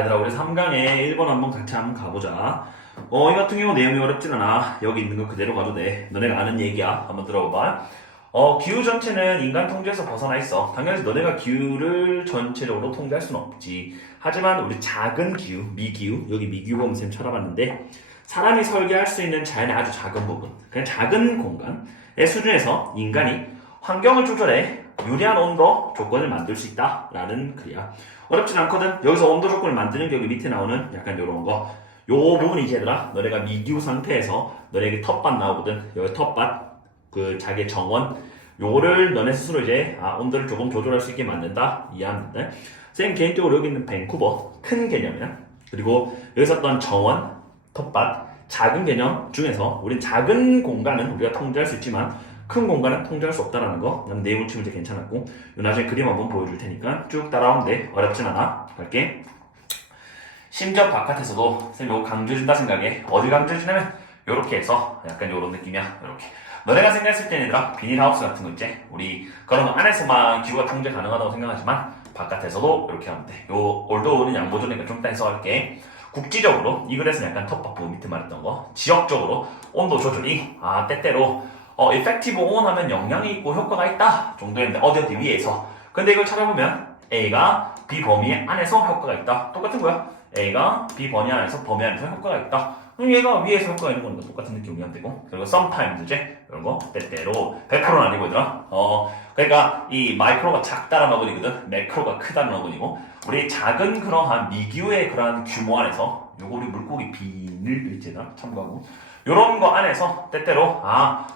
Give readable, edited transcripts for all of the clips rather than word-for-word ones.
얘들아, 우리 3강에 1번 한번 같이 한번 가보자. 이 같은 경우 내용이 어렵진 않아. 여기 있는 거 그대로 가도 돼. 너네가 아는 얘기야. 한번 들어봐. 기후 전체는 인간 통제에서 벗어나 있어. 당연히 너네가 기후를 전체적으로 통제할 수는 없지. 하지만 우리 작은 기후, 미기후, 여기 미기후 보면 쌤 찾아봤는데, 사람이 설계할 수 있는 자연의 아주 작은 부분, 그냥 작은 공간의 수준에서 인간이 환경을 조절해 유리한 온도 조건을 만들 수 있다라는 글이야. 어렵진 않거든. 여기서 온도 조건을 만드는 게 여기 밑에 나오는 약간 요런 거. 요 부분이 이제 얘들아, 너네가 미기후 상태에서 너네에게 텃밭 나오거든. 여기 텃밭, 그 자기의 정원, 요거를 너네 스스로 이제 온도를 조금 조절할 수 있게 만든다. 이해하면 돼. 선생님 개인적으로 여기 있는 밴쿠버 큰 개념이야. 그리고 여기서 어떤 정원, 텃밭, 작은 개념 중에서 우린 작은 공간은 우리가 통제할 수 있지만 큰 공간은 통제할 수 없다는 거. 난 내용을 치면 이제 괜찮았고, 나중에 그림 한번 보여줄 테니까 쭉 따라오는데 어렵진 않아. 갈게. 심지어 바깥에서도 선생님 이거 강조해준다 생각해. 어디 강조해주냐면 요렇게 해서 약간 요런 느낌이야. 요렇게 너네가 생각했을 때는 얘들아, 비닐하우스 같은 거 있지? 우리 그런 거 안에서만 기후가 통제 가능하다고 생각하지만 바깥에서도 이렇게 하면 돼. 요 올도는 양보조니까 좀 이따 해석할게. 국지적으로 이 글에서는 약간 텃밭부 밑에 말했던 거, 지역적으로 온도 조절이 때때로 effective on 하면 영향이 있고 효과가 있다 정도였는데 어디 위에서. 근데 이걸 찾아보면 A가 B 범위 안에서 효과가 있다. 똑같은 거야. A가 B 범위 안에서 효과가 있다. 그럼 얘가 위에서 효과가 있는 거니까 똑같은 느낌으로 이해하면 되고. 그리고 sometimes 이제 이런 거 때때로 100%는 아니고 얘들아. 그러니까 이 마이크로가 작다는 어근이거든. 매크로가 크다는 어근이고. 우리 작은 그러한 미기후의 그러한 규모 안에서 요거 우리 물고기 비늘 일제다 참고하고. 요런 거 안에서 때때로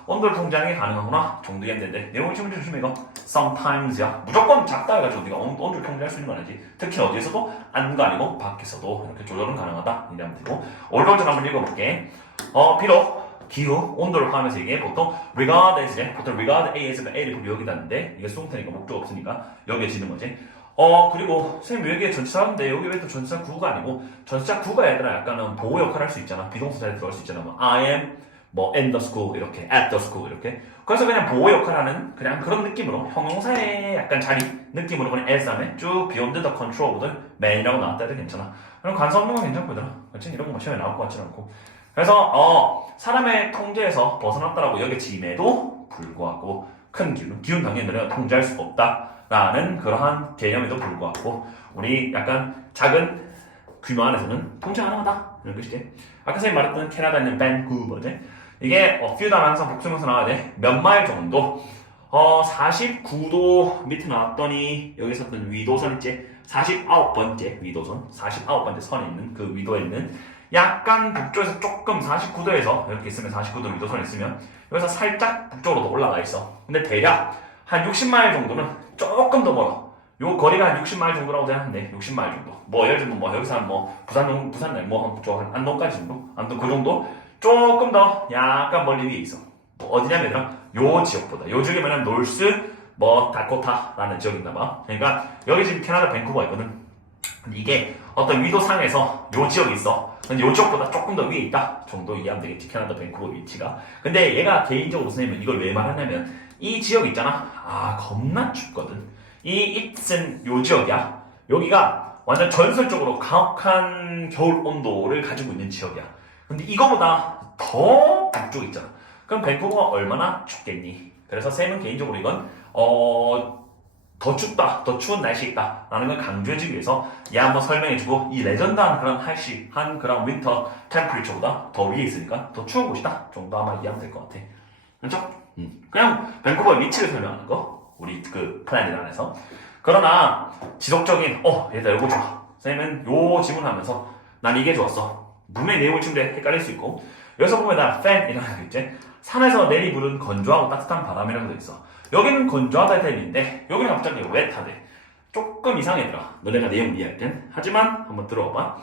온도를 통제하는 게 가능하구나 정도 이해했는데, 내용을 좀 조심해. 이거 sometimes야. 무조건 작다 해가지고 네가 온도를 통제할 수 있는 건 아니지. 특히 어디에서도 안과 아니고 밖에서도 이렇게 조절은 가능하다 이해하면 되고. 올라오전 한번 읽어볼게. 비록 기후, 온도를 포함해서 이게 보통 regard as, 보통 regard A에서 A를 보고 여기다 하는데, 이게 수동태니까 목적 없으니까 여기에 지는 거지. 그리고 선생님 여기에 전치사인데 여기 왜 또 전치사 구가 아니고, 전치사 구가 얘들아 약간은 보호 역할을 할 수 있잖아. 비동사 자리에 들어갈 수 있잖아. 뭐 I am, 뭐 in the school 이렇게, at the school 이렇게. 그래서 그냥 보호 역할을 하는 그냥 그런 느낌으로 형용사의 약간 자리 느낌으로 그냥 as 다음에 쭉 beyond the control of the man이라고 나왔다 해도 괜찮아. 그럼 관사 없는 건 괜찮고 얘들아. 그렇지? 이런 거 시험에 나올 것 같지 않고. 그래서 사람의 통제에서 벗어났다라고 여겨짐에도 불구하고 큰 기운 당연히 너네가 통제할 수 없다라는 그러한 개념에도 불구하고 우리 약간 작은 규모 안에서는 통제 가능하다 이런 뜻이지. 아까 선생님 말했던 캐나다는 밴쿠버지. 이게 few다는 항상 복수명사 나와야 돼. 몇 마일 정도. 49도 밑에 나왔더니 여기 있었던 위도선 있지? 49번째 위도선, 49번째 선에 있는 그 위도에 있는 약간 북쪽에서 조금 49도에서 이렇게 있으면 49도 위도선에 있으면 여기서 살짝 북쪽으로 더 올라가 있어. 근데 대략 한 60마일 정도는 조금 더 멀어. 요 거리가 한 60마일 정도라고 생각하는데 60마일 정도. 뭐 예를 들면 뭐 여기서 한 뭐 부산 뭐 저 한 안동까지 정도, 안동 그 정도 조금 더 약간 멀리 위에 있어. 뭐 어디냐면 얘들아, 요 지역보다 요 지역이 뭐냐면 놀스 뭐 다코타라는 지역인가봐. 그러니까 여기 지금 캐나다 밴쿠버가 있거든. 근데 이게 어떤 위도상에서 요 지역이 있어. 근데 요 지역보다 조금 더 위에 있다 정도 이해하면 되겠지. 캐나다 밴쿠버 위치가. 근데 얘가 개인적으로 선생님은 이걸 왜 말하냐면 이 지역 있잖아. 겁나 춥거든. 이 입슨 요 지역이야. 여기가 완전 전설적으로 가혹한 겨울 온도를 가지고 있는 지역이야. 근데 이거보다 더 북쪽 있잖아. 그럼 밴쿠버가 얼마나 춥겠니? 그래서 쌤은 개인적으로 이건 더 춥다, 더 추운 날씨 있다 라는 걸 강조해주기 위해서 얘 한번 설명해주고, 이 레전드한 그런 한 그런 윈터 템퍼리처보다 더 위에 있으니까 더 추운 곳이다 정도 아마 이해하면 될 것 같아. 그렇죠? 그냥 밴쿠버의 위치를 설명하는 거, 우리 그 플래닛 안에서. 그러나 지속적인 얘들아 이거 좋아. 쌤은 요 질문하면서 난 이게 좋았어. 분명히 내용을 치면 헷갈릴 수 있고, 여기서 보면 나 팬이라는 거 있지? 산에서 내리부른 건조하고 따뜻한 바람이라는 거 있어. 여기는 건조하다 텔인데 여기는 갑자기 웨트하대. 조금 이상해더라. 너네가 내용 이해할 땐. 하지만 한번 들어봐.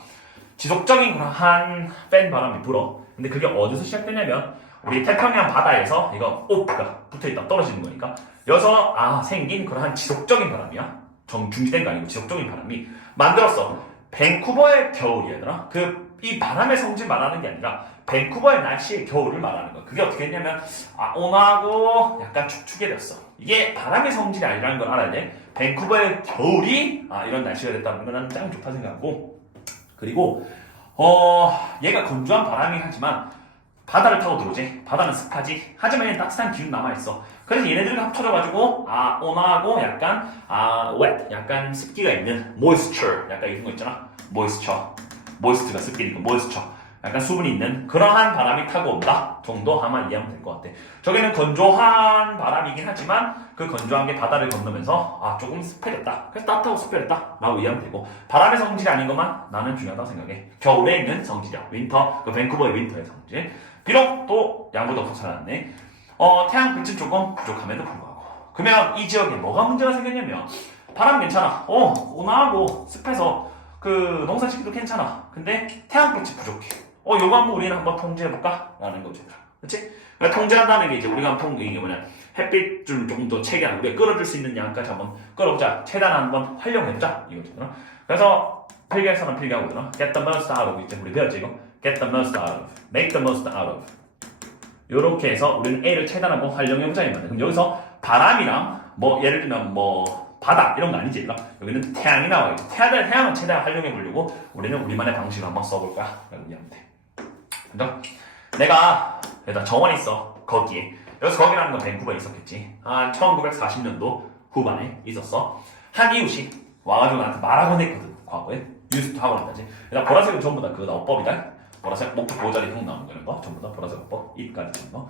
지속적인 그런 팬 바람이 불어. 근데 그게 어디서 시작되냐면 우리 태평양 바다에서 이거 오프가 붙어있다 떨어지는 거니까 여기서 생긴 그런 지속적인 바람이야. 중지된 거 아니고 지속적인 바람이 만들었어. 밴쿠버의 겨울이더라. 이 바람의 성질 말하는 게 아니라 밴쿠버의 날씨의 겨울을 말하는 거야. 그게 어떻게 했냐면 온하고 약간 축축해 됐어. 이게 바람의 성질이 아니라는 걸 알아야 돼. 밴쿠버의 겨울이 이런 날씨가 됐다는 건 나는 짱 좋다 생각하고, 그리고 얘가 건조한 바람이긴 하지만 바다를 타고 들어오지. 바다는 습하지. 하지만 얘는 따뜻한 기운 남아있어. 그래서 얘네들이 합쳐져가지고 온화하고 약간 wet, 약간 습기가 있는 moisture, 약간 이런 거 있잖아. moisture가 습기니까 moisture. 약간 수분이 있는 그러한 바람이 타고 온다 정도 아마 이해하면 될 것 같아. 저기는 건조한 바람이긴 하지만 그 건조한 게 바다를 건너면서 조금 습해졌다. 그래서 따뜻하고 습해졌다 라고 이해하면 되고, 바람의 성질이 아닌 것만 나는 중요하다고 생각해. 겨울에 있는 성질이야. 윈터, 그 밴쿠버의 윈터의 성질. 비록 또 양보도 없어 살았네. 태양빛은 조금 부족함에도 불구하고. 그러면 이 지역에 뭐가 문제가 생겼냐면, 바람 괜찮아. 온화하고 습해서 그 농사 짓기도 괜찮아. 근데 태양빛이 부족해. 요거 한번 우리는 한번 통제해볼까? 라는 거지. 그치? 그러니까 통제한다는 게 이제 우리가 한번 이게 뭐냐. 햇빛 좀 조금 더 최대한 우리가 끌어줄 수 있는 양까지 한번 끌어보자. 최대한 한번 활용해보자. 이거잖아. 그래서 필기에서는 필기하고 있잖아. Get the most out of. 이제 우리 배웠지 이거? Get the most out of. Make the most out of. 요렇게 해서 우리는 A를 최대한 한번 활용해보자. 이 말이야. 그럼 여기서 바람이랑 예를 들면 바다 이런 거 아니지. 여기는 태양이 나와야지. 태양은 최대한 활용해보려고 우리는 우리만의 방식을 한번 써볼까? 라고 이해하면 돼. 그죠? 내가 여기다 정원이 있어. 거기에. 여기서 거기라는 건 밴쿠버에 있었겠지. 한 1940년도 후반에 있었어. 한 이웃이 와가지고 나한테 말하곤 했거든. 과거에. 유스트 하고 있다지. 일단 보라색은 전부 다 그거 어법이다. 보라색 목표 보호자리 형 나오는 거는 거. 전부 다 보라색 어법. 입까지 하는 거.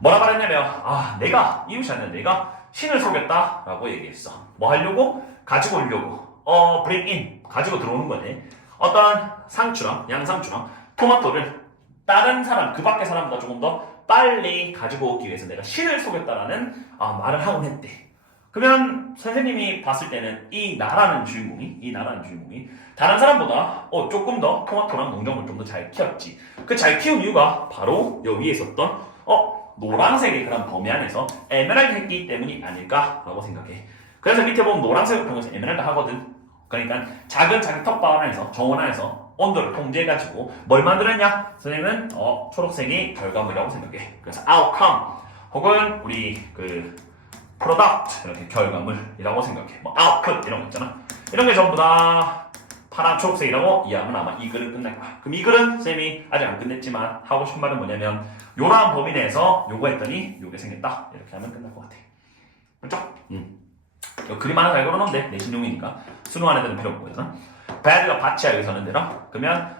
뭐라 말했냐면 내가 이웃이 아니라 내가 신을 속였다 라고 얘기했어. 뭐 하려고? 가지고 오려고. bring in. 가지고 들어오는 거네. 어떤 상추랑 양상추랑 토마토를 다른 사람, 그 밖의 사람보다 조금 더 빨리 가지고 오기 위해서 내가 신을 속였다라는 말을 하곤 했대. 그러면 선생님이 봤을 때는 이 나라는 주인공이 다른 사람보다 조금 더 토마토랑 농작물을 좀 더 잘 키웠지. 그 잘 키운 이유가 바로 여기에 있었던 노란색의 그런 범위 안에서 에메랄드 했기 때문이 아닐까라고 생각해. 그래서 밑에 보면 노란색을 통해서 에메랄드 하거든. 그러니까 작은 자기 텃밭 안에서 정원 안에서 온도를 통제해가지고 뭘 만들었냐? 선생님은 초록색이 결과물이라고 생각해. 그래서 outcome 혹은 우리 그 product 이렇게 결과물이라고 생각해. output 이런 거 있잖아. 이런 게 전부 다 파란 초록색이라고 이해하면 아마 이 글은 끝날 거야. 그럼 이 글은 쌤이 아직 안 끝냈지만 하고 싶은 말은 뭐냐면 요러한 범위 내에서 요거 했더니 요게 생겼다. 이렇게 하면 끝날 것 같아. 그렇죠? 그림 하나 잘 걸어놓은데 내신용이니까 수능 안에는 필요 없고 그래서 bad가 밭이야 여기서는 되나? 그러면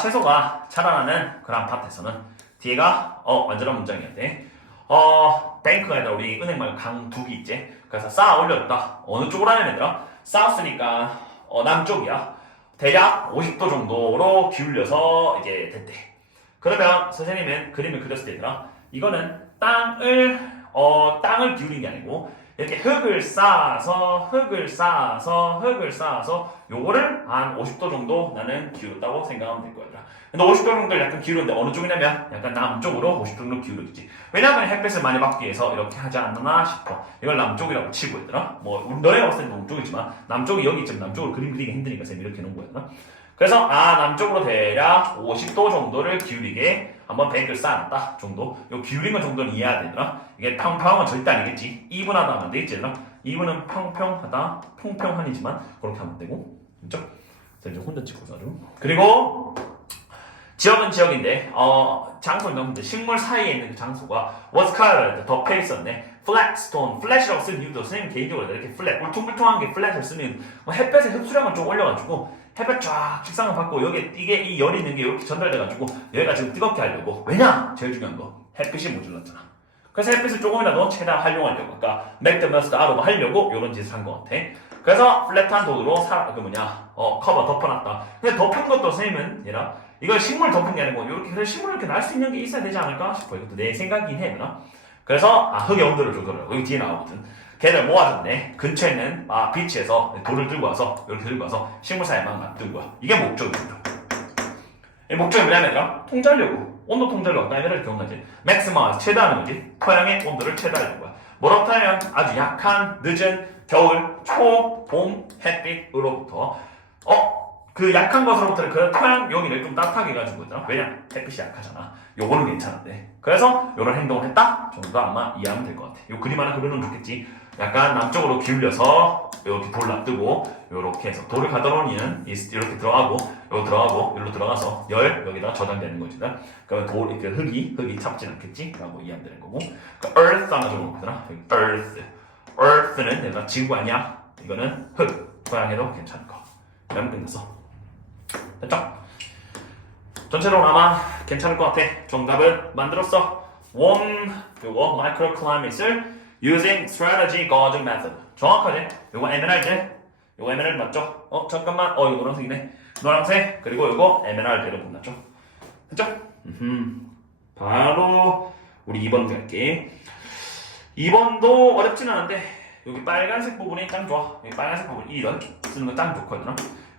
채소가 자라나는 그런 밭에서는 뒤에가 완전한 문장이었대. 뱅크가 아니라 우리 은행 말고 강둑이 있지. 그래서 쌓아 올렸다. 어느 쪽으로 하냐면 얘들아 쌓았으니까 남쪽이야. 대략 50도 정도로 기울여서 이제 됐대. 그러면 선생님은 그림을 그렸을 때 얘들아 이거는 땅을 기울인 게 아니고 이렇게 흙을 쌓아서 요거를 한 50도 정도 나는 기울였다고 생각하면 될 거야. 근데 50도 정도를 약간 기울였는데 어느 쪽이냐면 약간 남쪽으로 50도 정도 기울여주지. 왜냐하면 햇빛을 많이 받기 위해서 이렇게 하지 않나 싶어. 이걸 남쪽이라고 치고 있더라. 너네가 봤을 때 동쪽이지만 남쪽이 여기 있지만 남쪽으로 그림 그리기 힘드니까 쌤이 이렇게 놓은 거야. 그래서 남쪽으로 대략 50도 정도를 기울이게 한번 뱅크를 쌓아놨다 정도. 요 기울인 건 정도는 이해해야 되더라. 이게 평평한 건 절대 아니겠지. 이분하다 하면 안 되겠지. 이분은 평평하다, 평평한이지만 그렇게 하면 되고. 그렇죠? 자, 이제 혼자 찍고 자죠. 그리고 지역은 지역인데 장소는 너무 식물 사이에 있는 그 장소가 was colored, 덮여 있었네. flat stone, flat이라고 쓰는 이유도 선생님 개인적으로 이렇게 flat, 울퉁불퉁한 게 flat을 쓰면 햇볕의 흡수량을 좀 올려가지고 햇볕 쫙 직상을 받고 이게 이 열이 있는 게 이렇게 전달돼가지고 여기가 지금 뜨겁게 하려고. 왜냐? 제일 중요한 거 햇빛이 모질렀잖아. 그래서 햇빛을 조금이라도 최대한 활용하려고, 그러니까 make the most out of 하려고 이런 짓을 한 것 같아. 그래서 플랫한 도구로 커버 덮어놨다. 근데 덮은 것도 선생님은 이걸 식물 덮은 게 아니고 이렇게 식물 이렇게 날 수 있는 게 있어야 되지 않을까 싶어. 이것도 내 생각이긴 해. 그래서 흙의 온도를 조절하고 여기 뒤에 나오거든. 걔를 모아줬네. 근처에 있는 비치에서 돌을 들고 와서 이렇게 들고 와서 식물 사이에만 놔둔 거야. 이게 목적이죠. 이 목적이 뭐냐면 통제하려고. 온도 통제를 어떤 애를 기억나지? 맥시마이즈 최대하는 거지. 토양의 온도를 최대하는 거야. 뭐라고 하면 아주 약한 늦은 겨울 초 봄 햇빛으로부터 그 약한 것으로부터 그 토양 여기를 좀 따뜻하게 해가지고 있잖아. 왜냐? 햇빛이 약하잖아. 요거는 괜찮은데. 그래서 요런 행동을 했다 정도 아마 이해하면 될 것 같아. 요 그림 하나 그려놓으면 좋겠지. 약간 남쪽으로 기울여서 이렇게 돌 놔두고 이렇게 해서 돌을 가다로는 이렇게 들어가고 여기 들어가고 여기로 들어가서 열 여기다 저장되는 거지. 그러면 돌 이렇게 흙이 잡진 않겠지? 라고 이해하면 되는 거고. 그러니까 earth 하나 적어놓거나 earth. earth는 내가 지구 아니야. 이거는 흙. 고양이도 괜찮은 거. 그러면 끝났어. 됐죠? 전체적으로 아마 괜찮을 것 같아. 정답을 만들었어. 요거 microclimate을 using strategy gauge method. 정확하지? 요거 에메랄드. 요거 에메랄드 맞죠? 잠깐만. 이거 노란색이네. 노란색. 그리고 요거 에메랄드로 끝났죠? 됐죠? 바로 우리 2번 갈게. 2번도 어렵진 않은데 여기 빨간색 부분이 짱 좋아. 여기 빨간색 부분 이런 쓰는 거 짱 좋거든.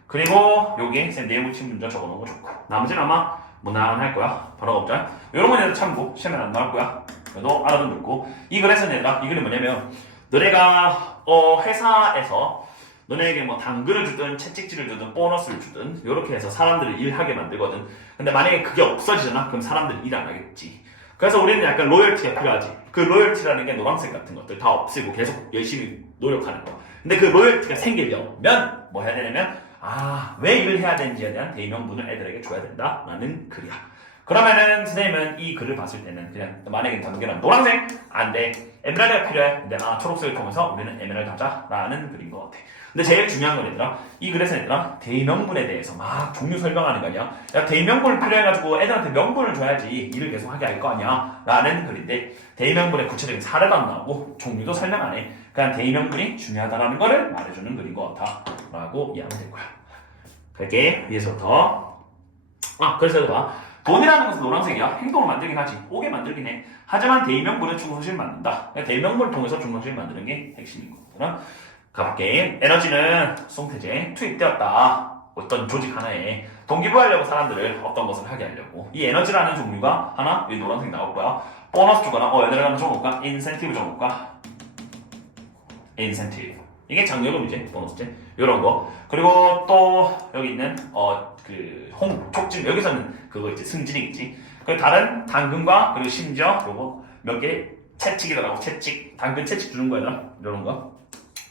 그리고 여기 쌤 내용 붙인 문제 적어놓은 거 좋고. 나머지는 아마 무난할 거야. 바로 없자. 이런 건 얘들 참고 시험에 안 나올 거야. 그래도 알아두면 좋고. 이 글에서는 얘들아 이 글이 뭐냐면 너네가 회사에서 너네에게 뭐 당근을 주든 채찍질을 주든 보너스를 주든 이렇게 해서 사람들을 일하게 만들거든. 근데 만약에 그게 없어지잖아. 그럼 사람들이 일 안 하겠지. 그래서 우리는 약간 로열티가 필요하지. 그 로열티라는 게 노란색 같은 것들 다 없애고 계속 열심히 노력하는 거. 근데 그 로열티가 생기려면 뭐 해야 되냐면 왜 일을 해야 되는지에 대한 대명분을 애들에게 줘야 된다라는 글이야. 그러면은 선생님은 이 글을 봤을 때는 그냥 만약에 당근이랑 노란색 안 돼. 에메랄드가 필요해. 근데 초록색을 통해서 우리는 에메랄드 하자라는 글인 것 같아. 근데 제일 중요한 건 얘들아 이 글에서 얘들아 대명분에 대해서 막 종류 설명하는 거 아니야. 야 대명분을 필요해가지고 애들한테 명분을 줘야지 일을 계속 하게 할 거 아니야 라는 글인데 대명분의 구체적인 사례도 안 나오고 종류도 설명 안 해. 그냥 대명분이 중요하다라는 거를 말해주는 글인 것 같아 라고 이해하면 될 거야. 갈게. 위에서부터 그래서 봐. 돈이라는 것은 노란색이야. 행동을 만들긴 하지. 오게 만들긴 해. 하지만 대명분은 중성식을 만든다. 대명분을 통해서 중성식을 만드는 게 핵심인 거거든. 가볼게. 에너지는 수송태제에 투입되었다. 어떤 조직 하나에 동기부여하려고 사람들을 어떤 것을 하게 하려고. 이 에너지라는 종류가 하나 여기 노란색 나올 거야. 보너스 주거나 얘들아 한번 적어볼까? 인센티브 적어볼까? 인센티브. 이게 장려금이지. 보너스제. 요런 거. 그리고 또 여기 있는 촉진. 여기서는 그거 있지. 승진이겠지. 그리고 다른 당근과 그리고 심지어 요거 몇 개 채찍이더라고. 채찍. 당근 채찍 주는 거야. 이런 거.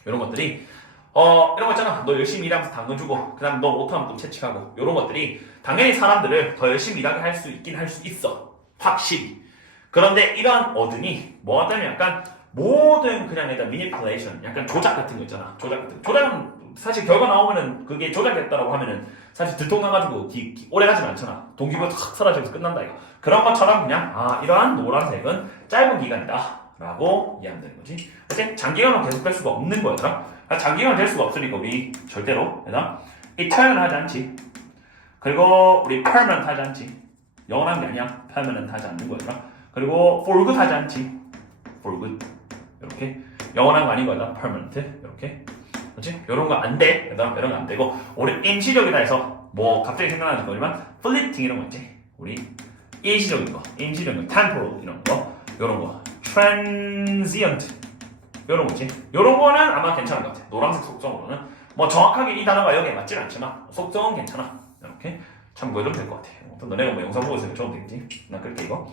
이런 것들이 이런 거 있잖아. 너 열심히 일하면서 당근 주고 그 다음 너 못하면 또 채찍하고 이런 것들이 당연히 사람들을 더 열심히 일하게 할 수 있긴 할 수 있어. 확실히. 그런데 이러한 어든이 뭐가 되면 약간 모든 그냥 일단 미니플레이션 약간 조작 같은 거 있잖아. 조작은 사실 결과 나오면은 그게 조작됐다라고 하면은 사실 들통나가지고 오래 가지 않잖아. 동기부여 탁 사라지면서 끝난다 이거. 그런 것처럼 그냥 이러한 노란색은 짧은 기간이다 라고 이해하면 되는 거지. 근데 장기간으로 계속 될 수가 없는 거야. 장기간 될 수가 없으니까 우리 절대로 eternal 하지 않지. 그리고 우리 permanent 하지 않지. 영원한 게 아니야. permanent 하지 않는 거야. 그리고 for good 하지 않지. for good 이렇게 영원한 거 아닌 거야. permanent 이렇게. 그렇지? 이런 거 안 돼. 이런 거 안 되고 우리 임시적이다 해서 뭐 갑자기 생각나는 거지만 fleeting 이런 거 있지. 우리 일시적인 거, 임시적인 거, temporal 이런 거. transient 요런 거지. 요런 거는 아마 괜찮은 것 같아. 노란색 속성으로는 뭐 정확하게 이 단어가 여기에 맞진 않지만 속성은 괜찮아. 이렇게 참고해도 될 것 같아. 또 너네가 뭐 영상 보고 있으면 적으면 되겠지. 난 그렇게 이거.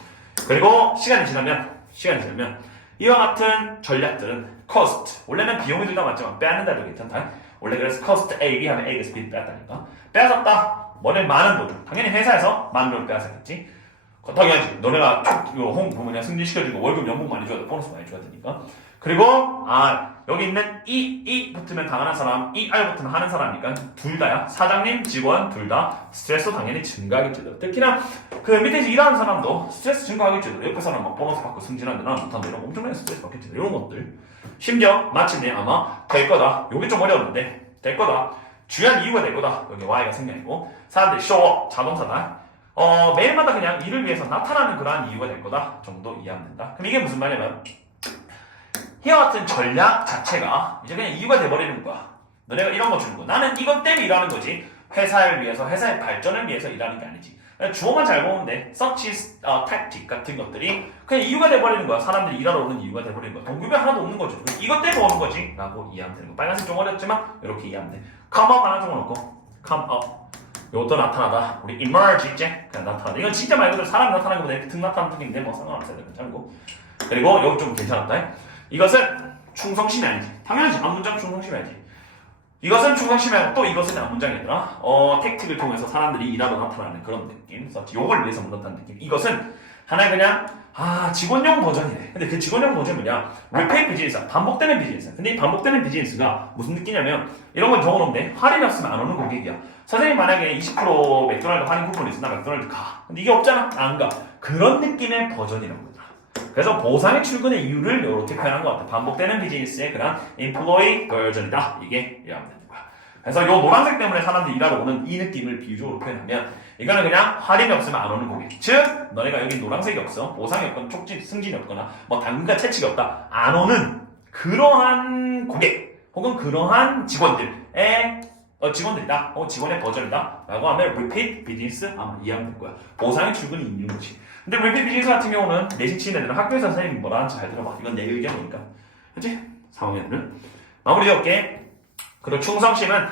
그리고 시간이 지나면 이와 같은 전략들은 cost 원래는 비용이 들다 맞지만 빼앗는다도 괜찮다. 원래 그래서 cost A, B 하면 A에서 B를 빼앗다니까. 빼앗았다. 뭐는 많은 돈. 당연히 회사에서 많은 돈을 빼앗았겠지. 당연하지. 너네가 승진시켜주고 월급 연봉 많이 줘야 돼. 보너스 많이 줘야 되니까. 그리고 여기 있는 E 붙으면 당하는 사람, R 붙으면 하는 사람이니까 둘 다야. 사장님, 직원 둘 다 스트레스 당연히 증가하겠죠. 특히나 그 밑에서 일하는 사람도 스트레스 증가하겠죠. 옆에 사람 막 보너스 받고 승진하는데 나는 못한다 이런 엄청나게 스트레스 받겠죠. 이런 것들. 심지어 마침내 아마 될 거다. 요게 좀 어려웠는데 될 거다. 중요한 이유가 될 거다. 여기 Y가 생략이고 사람들이 show up 자동사다. 매일마다 그냥 일을 위해서 나타나는 그러한 이유가 될 거다 정도 이해하면 된다. 그럼 이게 무슨 말이냐면 이와 같은 전략 자체가 이제 그냥 이유가 돼버리는 거야. 너네가 이런 거 주는 거. 나는 이것 때문에 일하는 거지. 회사를 위해서, 회사의 발전을 위해서 일하는 게 아니지. 주어만 잘 보면 돼. such is tactic 같은 것들이 그냥 이유가 돼버리는 거야. 사람들이 일하러 오는 이유가 돼버리는 거야. 동기부여 하나도 없는 거죠. 이것 때문에 오는 거지. 라고 이해하면 되는 거. 빨간색 좀 어렵지만 이렇게 이해하면 돼. come up 하나 적어놓고 come up. 요것도 나타나다. 우리 emerge 있지? 그냥 나타나다. 이건 진짜 말 그대로 사람이 나타나는 것보다 이렇게 등 나타나는 등인데 뭐 상관없어요. 괜찮고. 그리고 여기 좀 괜찮았다. 이것은 충성심이 아니지. 당연하지. 앞문장 충성심이 아니지. 이것은 충성심이 아니고 또 이것은 앞문장이더라. 택틱을 통해서 사람들이 일하러 나타나는 그런 느낌. 그래서 욕을 위해서 못났다는 느낌. 이것은 하나의 그냥 직원용 버전이래. 근데 그 직원용 버전이 뭐냐? repeat 비즈니스야. 반복되는 비즈니스야. 근데 이 반복되는 비즈니스가 무슨 느낌이냐면 이런 건 적어놓은데 할인이 없으면 안 오는 고객이야. 선생님 만약에 20% 맥도날드 할인 쿠폰이 있어. 나 맥도날드 가. 근데 이게 없잖아. 안 가. 그런 느낌의 버전이라고 하더라. 그래서 보상의 출근의 이유를 이렇게 표현한 것 같아. 반복되는 비즈니스의 그런 employee 버전이다. 이게 이해하면 되는 거야. 그래서 요 노란색 때문에 사람들이 일하러 오는 이 느낌을 비유적으로 표현하면 이거는 그냥 할인이 없으면 안 오는 고객. 즉 너네가 여기 노란색이 없어. 보상이 없거나 촉진, 승진이 없거나 뭐 당근과 채찍이 없다. 안 오는 그러한 고객 혹은 그러한 직원들의 직원들이다. 직원의 버전이다. 라고 하면 repeat business 아마 이해하면 될 거야. 보상의 출근이 있는 거지. 근데 repeat business 같은 경우는 내신 치는 애들은 학교에서 선생님이 뭐라 하는지 잘 들어봐. 이건 내 의견이니까. 그치? 상황에는 마무리 지을게. 그리고 충성심은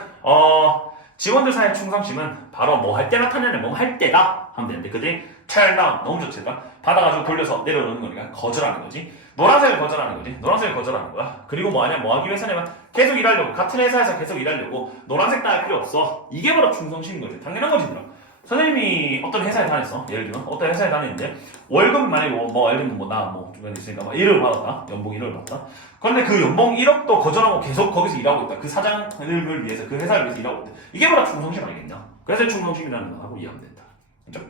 직원들 사이의 충성심은 바로 뭐 할 때 나타내는 뭐 할 때다 하면 되는데 그들이 turn down 너무 좋지. 받아가지고 돌려서 내려놓는 거니까 거절하는 거지. 노란색을 거절하는 거지. 노란색을 거절하는 거야. 그리고 뭐 하냐? 뭐 하기 위해서냐면 계속 일하려고 같은 회사에서 계속 일하려고 노란색 따위 필요 없어. 이게 바로 충성심인 거지. 당연한 거지. 그럼. 선생님이 어떤 회사에 다녔어. 예를 들면 어떤 회사에 다녔는데 월급이 만약에 뭐 예를 들면 나 주변에 있으니까 뭐 1억을 받았다. 연봉 1억을 받았다. 그런데 그 연봉 1억도 거절하고 계속 거기서 일하고 있다. 그 사장을 위해서 그 회사를 위해서 일하고 있다. 이게 바로 충성심 아니겠냐? 그래서 충성심이라는 거 하고 이해하면 된다. 그죠?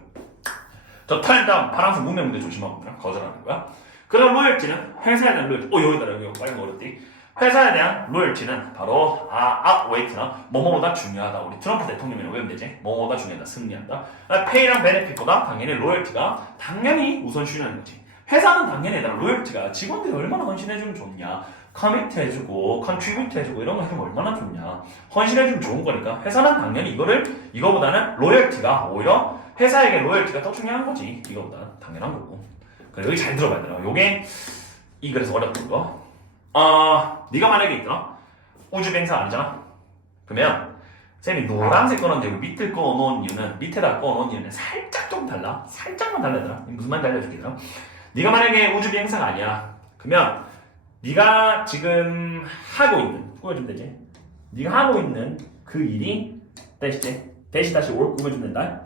저 turn down 파란색 문명문제 조심하고 거절하는 거야. 그럼 로열티는 회사에 대한 로열티. 여기다 여기 빨간 거 어렵디. 회사에 대한 로열티는 바로 outweight나 뭐뭐보다 중요하다. 우리 트럼프 대통령이라고 외우면 되지. 뭐뭐보다 중요하다. 승리한다. 페이랑 베네핏보다 당연히 로열티가 당연히 우선순위하는 거지. 회사는 당연히 얘들아 로열티가 직원들이 얼마나 헌신해주면 좋냐. 커미트 해주고 컨트리뷰트 해주고 이런 거 해주면 얼마나 좋냐. 헌신해주면 좋은 거니까 회사는 당연히 이거보다는 로열티가 오히려 회사에게 로열티가 더 중요한 거지. 이거보다는 당연한 거고. 그래 여기 잘 들어봐야 되나. 요게 그래서 어렵던 거. 네가 만약에 있다. 우주비행사 아니잖아. 그러면 쌤이 노란색 꺼놓은데 밑에 꺼놓은 이유는 밑에다 꺼놓은 이유는 살짝 좀 달라. 살짝만 달라더라. 무슨 말인지 알려줄게. 네가 만약에 우주비행사가 아니야. 그러면 네가 지금 하고 있는 꾸며주면 되지. 네가 하고 있는 그 일이 다시 올 꾸며주면 된다.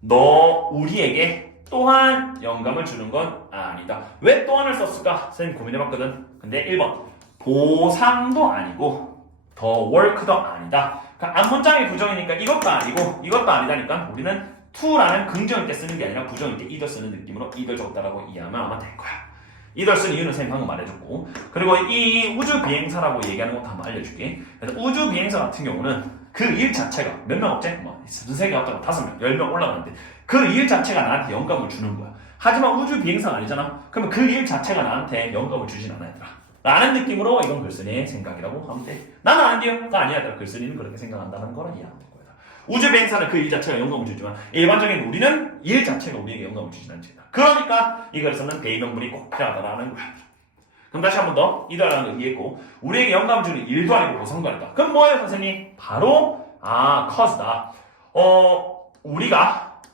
너 우리에게 또한 영감을 주는 건 아니다. 왜 또한을 썼을까? 선생님 고민해봤거든. 근데 1번 보상도 아니고 더 work도 아니다. 그러니까 앞문장이 부정이니까 이것도 아니고 이것도 아니다니까 우리는 to라는 긍정일 때 쓰는 게 아니라 부정일 때 either 쓰는 느낌으로 either 줬다라고 이해하면 아마 될 거야. either 쓰는 이유는 선생님 방금 말해줬고 그리고 이 우주비행사라고 얘기하는 것도 한번 알려줄게. 그래서 우주비행사 같은 경우는 그 일 자체가 몇 명 없지? 뭐 3개 없다고 5명, 10명 올라가는데 그 일 자체가 나한테 영감을 주는 거야. 하지만 우주 비행사가 아니잖아. 그러면 그 일 자체가 나한테 영감을 주진 않아 얘들아. 라는 느낌으로 이건 글쓴이의 생각이라고 하면 돼. 나는 아니야. 아니야 얘들아. 글쓴이는 그렇게 생각한다는 거라 이해하면 될 거야. 우주 비행사는 그 일 자체가 영감을 주지만 일반적인 우리는 일 자체가 우리에게 영감을 주진 않지. 그러니까 이 글에서는 대의명분이 꼭 필요하다라는 거야. 그럼 다시 한 번 더 이달라는 거 이해했고 우리에게 영감을 주는 일도 아니고 보상도 아니다. 그럼 뭐예요 선생님? 바로 cause다.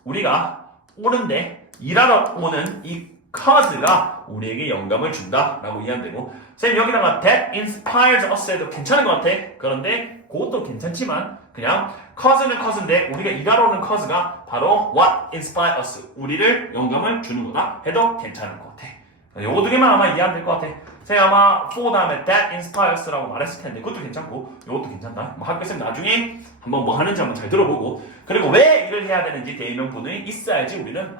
우리가 오는데 일하러 오는 이 cause가 우리에게 영감을 준다라고 이해하면 되고 선생님 여기다가 that inspires us 해도 괜찮은 것 같아. 그런데 그것도 괜찮지만 그냥 cause는 cause인데 우리가 일하러 오는 cause가 바로 what inspires us 우리를 영감을 주는 거다 해도 괜찮은 것 같아. 요거 두 개만 아마 이해하면 될 것 같아. 제가 아마 for 다음에 that inspires라고 말했을 텐데 그것도 괜찮고 요것도 괜찮다. 뭐 학교쌤 나중에 한번 뭐 하는지 한번 잘 들어보고 그리고 왜 일을 해야 되는지 대의명분이 있어야지 우리는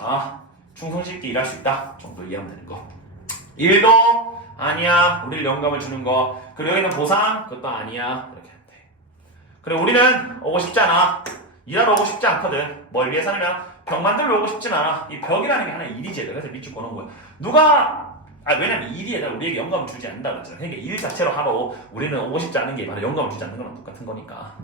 충성심 있게 일할 수 있다 정도 이해하면 되는 거. 일도 아니야. 우리를 영감을 주는 거. 그리고 여기는 보상 그것도 아니야. 이렇게 하면 돼. 그리고 우리는 오고 싶지 않아. 일하러 오고 싶지 않거든. 뭘 위해서 하냐면 벽 만들러 오고 싶진 않아. 이 벽이라는 게 하나의 일이지. 그래서 밑줄 꺼놓은 거야. 왜냐면 일이 얘들아 우리에게 영감을 주지 않는다고 했잖아. 그러니까 일 자체로 하러 우리는 오고 싶지 않은 게 바로 영감을 주지 않는 거랑 똑같은 거니까.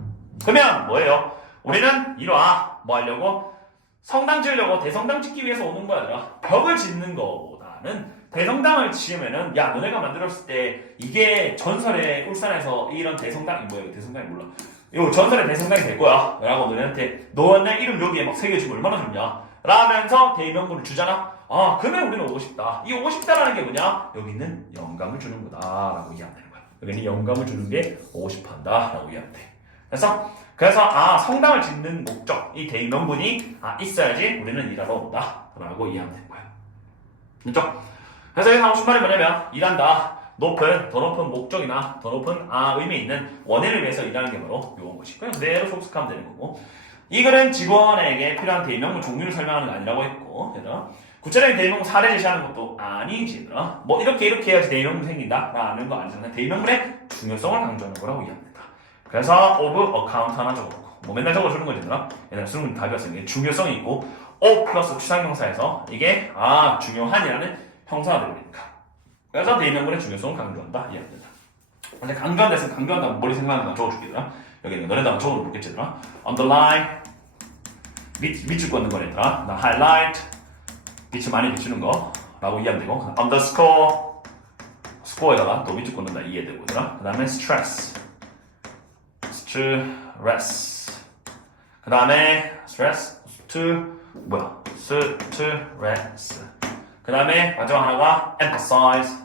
그러면 뭐예요? 우리는 이리와 뭐 하려고? 성당 지으려고 대성당 짓기 위해서 오는 거야. 얘들아. 벽을 짓는 거보다는 대성당을 지으면은 야 너네가 만들었을 때 이게 전설의 울산에서 이런 대성당이 뭐야? 대성당이 몰라. 요 전설의 대성당이 될 거야. 라고 너네한테 너네 이름 여기에 막 새겨주면 얼마나 좋냐? 라면서 대의명분을 주잖아. 그러면 우리는 오고 싶다. 이 오고 싶다라는 게 뭐냐? 여기 있는 영감을 주는 거다. 라고 이해하면 되는 거야. 여기는 영감을 주는 게 오십한다 라고 이해하면 돼. 그래서 성당을 짓는 목적, 이 대의명분이 있어야지 우리는 일하러 온다 라고 이해하면 되는 거야. 됐죠? 그래서 여기서 하고 싶은 말이 뭐냐면 일한다, 더 높은 목적이나 더 높은 의미 있는 원인을 위해서 일하는 게 바로 요런 것이. 그냥 그대로 속삭하면 되는 거고, 이 글은 직원에게 필요한 대의명분 종류를 설명하는 게 아니라고 했고, 얘들아 구체적인 대의명분 사례 제시하는 것도 아니지. 얘들아 뭐 이렇게 해야지 대의명분 생긴다 라는 거 아니잖아. 대의명분의 중요성을 강조하는 거라고 이해하면 된다. 그래서 of account 하나 적어놓고, 뭐 맨날 적어주는 거지. 얘들아 수능 답이었으니 이게 중요성이 있고 of 플러스 추상명사에서 이게 중요한이라는 형사가 되니까, 그래서 대의명분의 중요성을 강조한다 이해하면 된다. 근데 강조한 데서 강조한다면 머리 생각하는 거 적어줄게. 얘들아 여기는 너네도 한번 적어놓겠지. 얘들아 underline 밑줄 긋는 거. 얘들아 나 highlight 빛을 많이 비추는 거 라고 이해하면 되고, underscore 스코어에다가 또 밑줄 긋는다 이해되고. 그 다음에 stress 그 다음에 stress 그 다음에 마지막 하나가 emphasize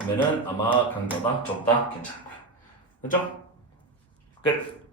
하면은 아마 강조다 좁다 괜찮을 거야. 됐죠? 끝.